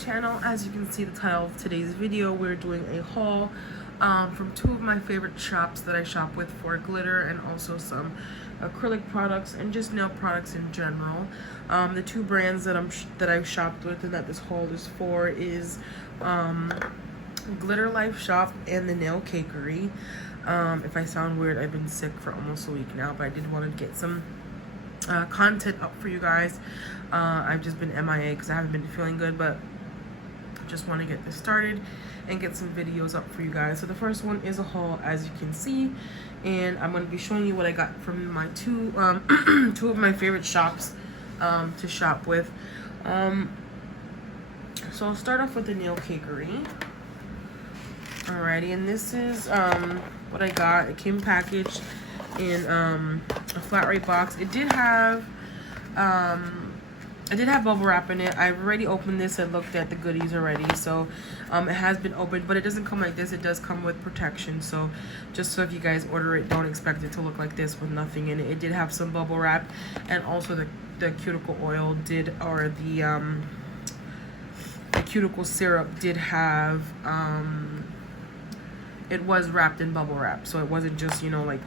channel. As you can see the title of today's video, we're doing a haul from two of my favorite shops that I shop with for glitter and also some acrylic products and just nail products in general. The two brands that I've shopped with and that this haul is for is Glitter Life Shop and the Nail Cakery. If I sound weird, I've been sick for almost a week now, but I did want to get some content up for you guys. I've just been MIA because I haven't been feeling good, but just want to get this started and get some videos up for you guys. So the first one is a haul, as you can see, and I'm going to be showing you what I got from my two of my favorite shops to shop with. So I'll start off with the Nail Cakery. Alrighty, and this is what I got. It came packaged in a flat rate box. It did have bubble wrap in it. I've already opened this and looked at the goodies already, so it has been opened, but it doesn't come like this. It does come with protection, so just so if you guys order it, don't expect it to look like this with nothing in it. It did have some bubble wrap, and also the cuticle oil did, or the cuticle syrup did have it was wrapped in bubble wrap, so it wasn't just, you know, like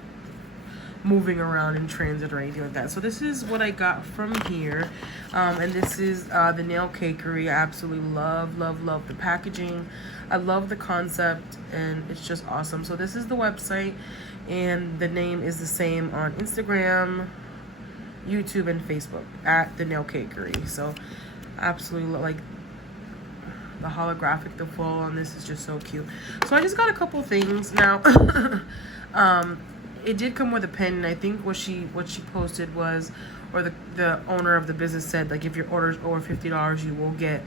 moving around in transit or anything like that. So this is what I got from here, and this is the Nail Cakery. I absolutely love the packaging. I love the concept, and it's just awesome. So this is the website, and the name is the same on Instagram, YouTube, and Facebook at the Nail Cakery. So absolutely like the holographic, the full on this is just so cute. So I just got a couple things now. It did come with a pen, and I think what she posted was, or the owner of the business said, like, if your order is over $50, you will get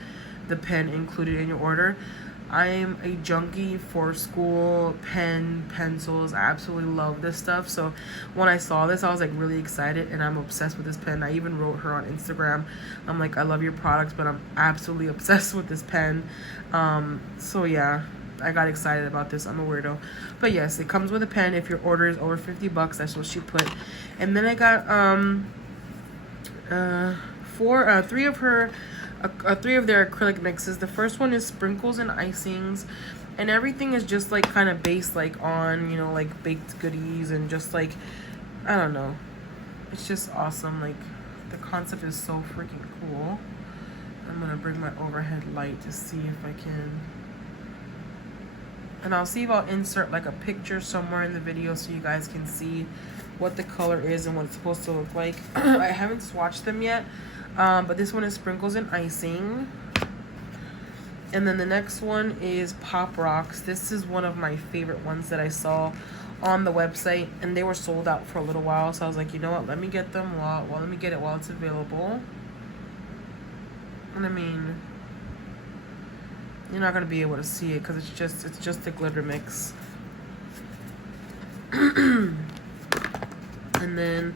the pen included in your order. I am a junkie for school pencils. I absolutely love this stuff. So when I saw this, I was like really excited, and I'm obsessed with this pen. I even wrote her on Instagram. I'm like, I love your products, but I'm absolutely obsessed with this pen. So yeah, I got excited about this. I'm a weirdo. But yes, it comes with a pen if your order is over $50. That's what she put. And then I got three of their acrylic mixes. The first one is sprinkles and icings, and everything is just like kind of based like on, you know, like baked goodies, and just like, I don't know, it's just awesome. Like, the concept is so freaking cool. I'm gonna bring my overhead light to see if I can, and I'll see if I'll insert like a picture somewhere in the video so you guys can see what the color is and what it's supposed to look like. I haven't swatched them yet, but this one is sprinkles and icing. And then the next one is Pop Rocks. This is one of my favorite ones that I saw on the website, and they were sold out for a little while, so I was like, you know what, let me get them let me get it while it's available. And I mean, you're not gonna be able to see it because it's just a glitter mix. And then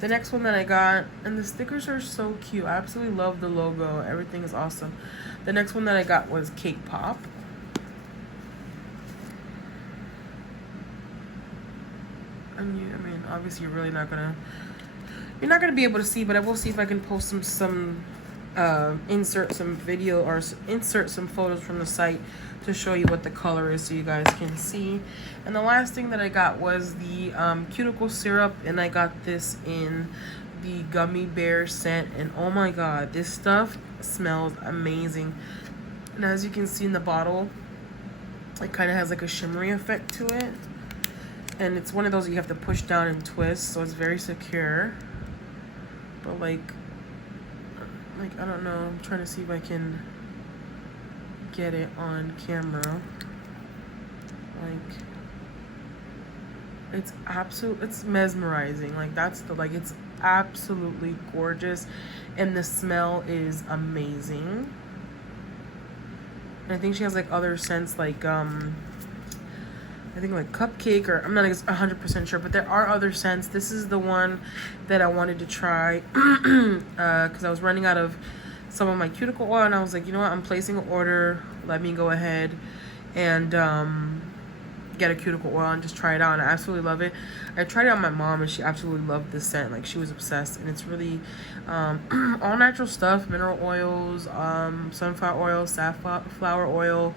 the next one that I got, and the stickers are so cute. I absolutely love the logo. Everything is awesome. The next one that I got was Cake Pop. And I mean, obviously you're not gonna be able to see, but I will see if I can post some insert some video or insert some photos from the site to show you what the color is so you guys can see. And the last thing that I got was the cuticle syrup, and I got this in the gummy bear scent, and oh my god, this stuff smells amazing. And as you can see in the bottle, it kind of has like a shimmery effect to it, and it's one of those you have to push down and twist, so it's very secure. But like I don't know, I'm trying to see if I can get it on camera. Like, it's mesmerizing. Like, it's absolutely gorgeous, and the smell is amazing. And I think she has like other scents, like I think like cupcake, or I'm not 100% sure, but there are other scents. This is the one that I wanted to try because I was running out of some of my cuticle oil, and I was like, you know what, I'm placing an order. Let me go ahead and get a cuticle oil and just try it out, and I absolutely love it. I tried it on my mom and she absolutely loved this scent. Like, she was obsessed, and it's really all natural stuff, mineral oils, sunflower oil, safflower oil.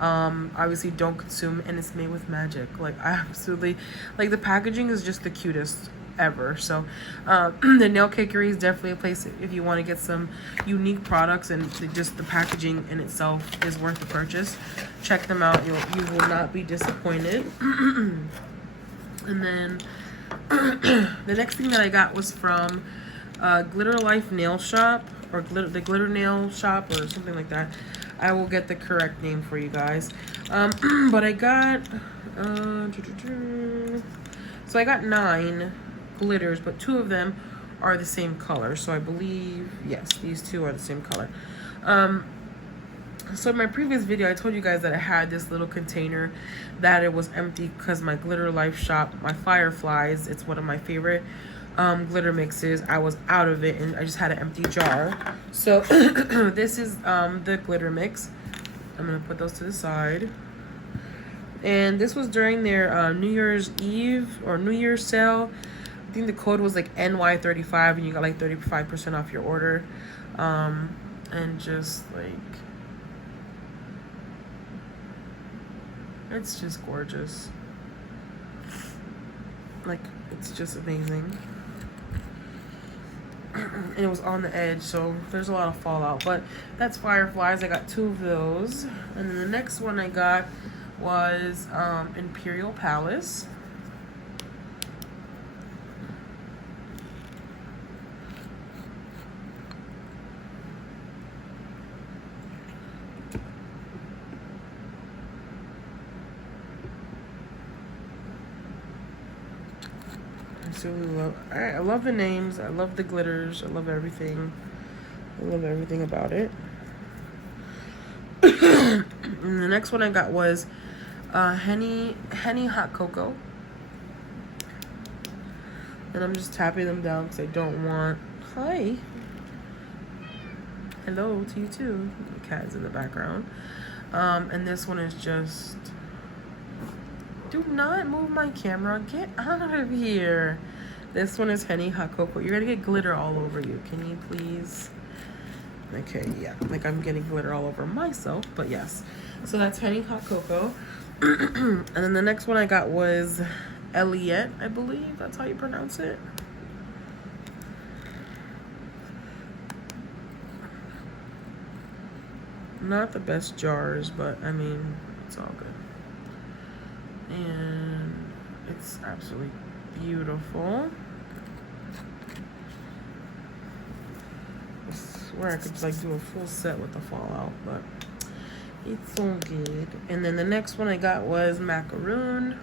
Obviously don't consume, and it's made with magic. Like, I absolutely, like, the packaging is just the cutest ever. So the Nail Cakery is definitely a place if you want to get some unique products, and just the packaging in itself is worth the purchase. Check them out. You will not be disappointed. And then the next thing that I got was from Glitter Life Nail Shop, or the Glitter Nail Shop, or something like that. I will get the correct name for you guys. But I got so I got 9 glitters, but 2 of them are the same color. So I believe, yes, these 2 are the same color. So in my previous video, I told you guys that I had this little container that it was empty because my Glitter Life shop, my Fireflies, it's one of my favorite glitter mixes, I was out of it and I just had an empty jar. So this is the glitter mix. I'm gonna put those to the side. And this was during their New Year's Eve or New Year's sale. I think the code was like NY35 and you got like 35% off your order. And just like, it's just gorgeous. Like, it's just amazing. And it was on the edge, so there's a lot of fallout. But that's Fireflies. I got 2 of those. And then the next one I got was Imperial Palace. I love the names. I love the glitters. I love everything. I love everything about it. And the next one I got was Henny Hot Cocoa. And I'm just tapping them down because I don't want... Hi. Hello to you too. The cat's in the background. And this one is just... Do not move my camera. Get out of here. This one is Henny Hot Cocoa. You're gonna get glitter all over you. Can you please? Okay, yeah. Like, I'm getting glitter all over myself, but yes. So that's Henny Hot Cocoa. And then the next one I got was Eliette, I believe. That's how you pronounce it. Not the best jars, but I mean, it's all good. And it's absolutely beautiful. I swear I could like do a full set with the fallout, but it's all good. And then the next one I got was Macaroon.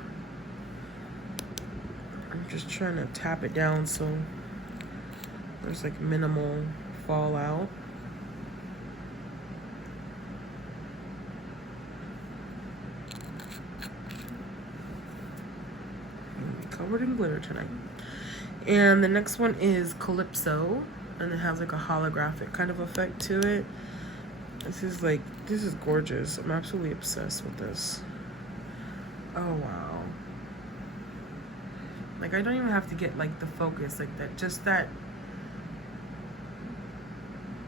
I'm just trying to tap it down so there's like minimal fallout. Covered in glitter tonight. And the next one is Calypso, and it has like a holographic kind of effect to it. This is gorgeous. I'm absolutely obsessed with this. Oh wow. Like, I don't even have to get like the focus, like that, just that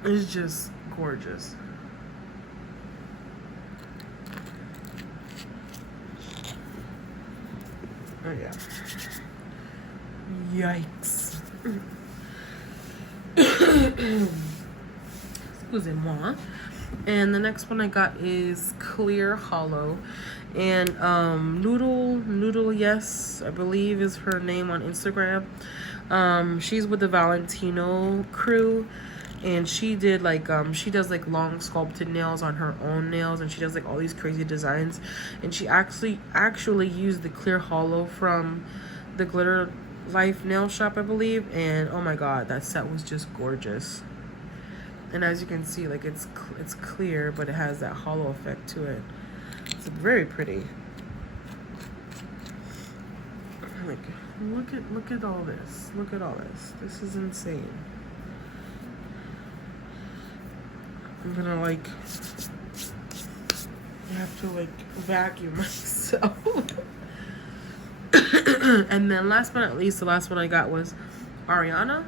is just gorgeous. Oh yeah. Yikes. Excusez-moi. And the next one I got is Clear Hollow. And Noodle Yes, I believe is her name on Instagram. She's with the Valentino crew. And she did like she does like long sculpted nails on her own nails, and she does like all these crazy designs. And she actually used the Clear Hollow from the Glitter Life nail shop, I believe. And oh my god, that set was just gorgeous. And as you can see, like it's clear, but it has that hollow effect to it. It's very pretty. Like, look at all this. Look at all this. This is insane. I'm gonna like, I have to like vacuum myself. And then last but not least, the last one I got was Ariana.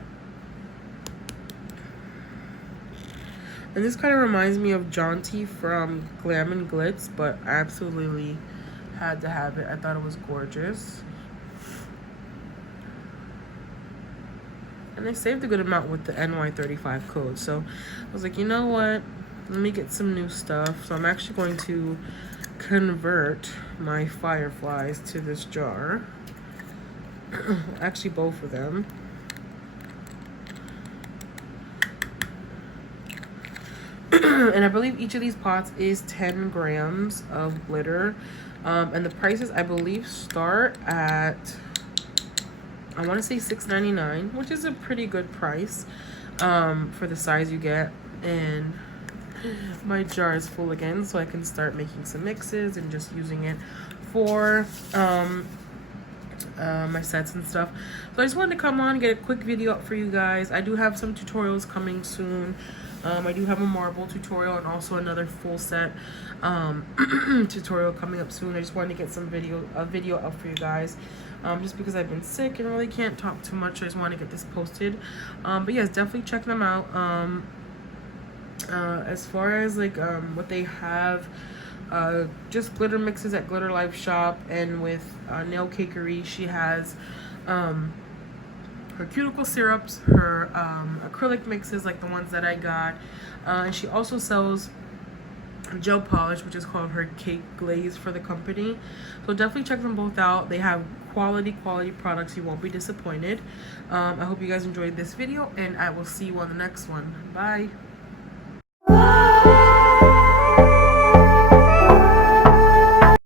And this kind of reminds me of Jaunty from Glam and Glitz, but I absolutely had to have it. I thought it was gorgeous. And they saved a good amount with the NY35 code. So I was like, you know what? Let me get some new stuff. So I'm actually going to convert my fireflies to this jar. Actually, both of them. And I believe each of these pots is 10 grams of glitter. And the prices, I believe, start at, I want to say $6.99, which is a pretty good price for the size you get. And my jar is full again, so I can start making some mixes and just using it for my sets and stuff. So I just wanted to come on and get a quick video up for you guys. I do have some tutorials coming soon. I do have a marble tutorial and also another full set tutorial coming up soon. I just wanted to get a video up for you guys. Just because I've been sick and really can't talk too much. I just want to get this posted. But yes, definitely check them out. As far as like what they have, just glitter mixes at Glitter Life Shop, and with Nail Cakery, she has her cuticle syrups, her acrylic mixes like the ones that I got, and she also sells gel polish, which is called her Cake Glaze for the company. So definitely check them both out. They have quality products. You won't be disappointed. I hope you guys enjoyed this video, and I will see you on the next one. Bye.